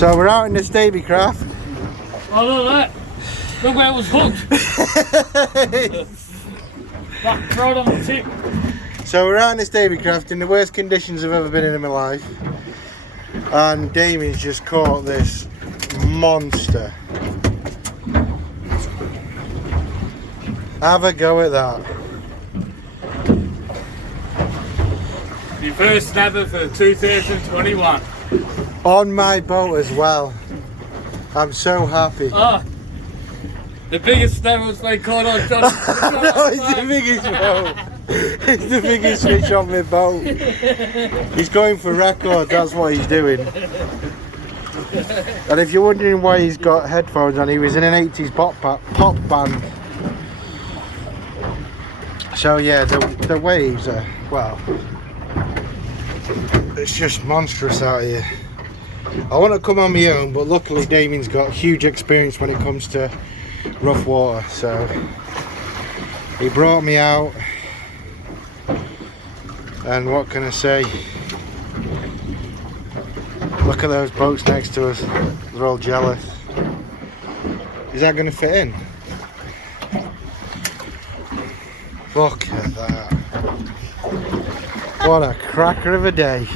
So we're out in the Stabicraft. Oh, look at that. Look where it was hooked. Back right on the tip. So we're out in the Stabicraft in the worst conditions I've ever been in my life. And Damien's just caught this monster. Have a go at that. Your first snapper for 2021. On my boat as well. I'm so happy. Oh, the biggest snappers they caught on John. No, it's the biggest boat. It's the biggest fish on my boat. He's going for record, that's what he's doing. And if you're wondering why he's got headphones on, he was in an 80s pop band. So yeah, the waves are, well, it's just monstrous out here. I want to come on my own, but luckily Damien's got huge experience when it comes to rough water, so he brought me out. And what can I say? Look at those boats next to us, they're all jealous. Is that going to fit in? Look at that. What a cracker of a day.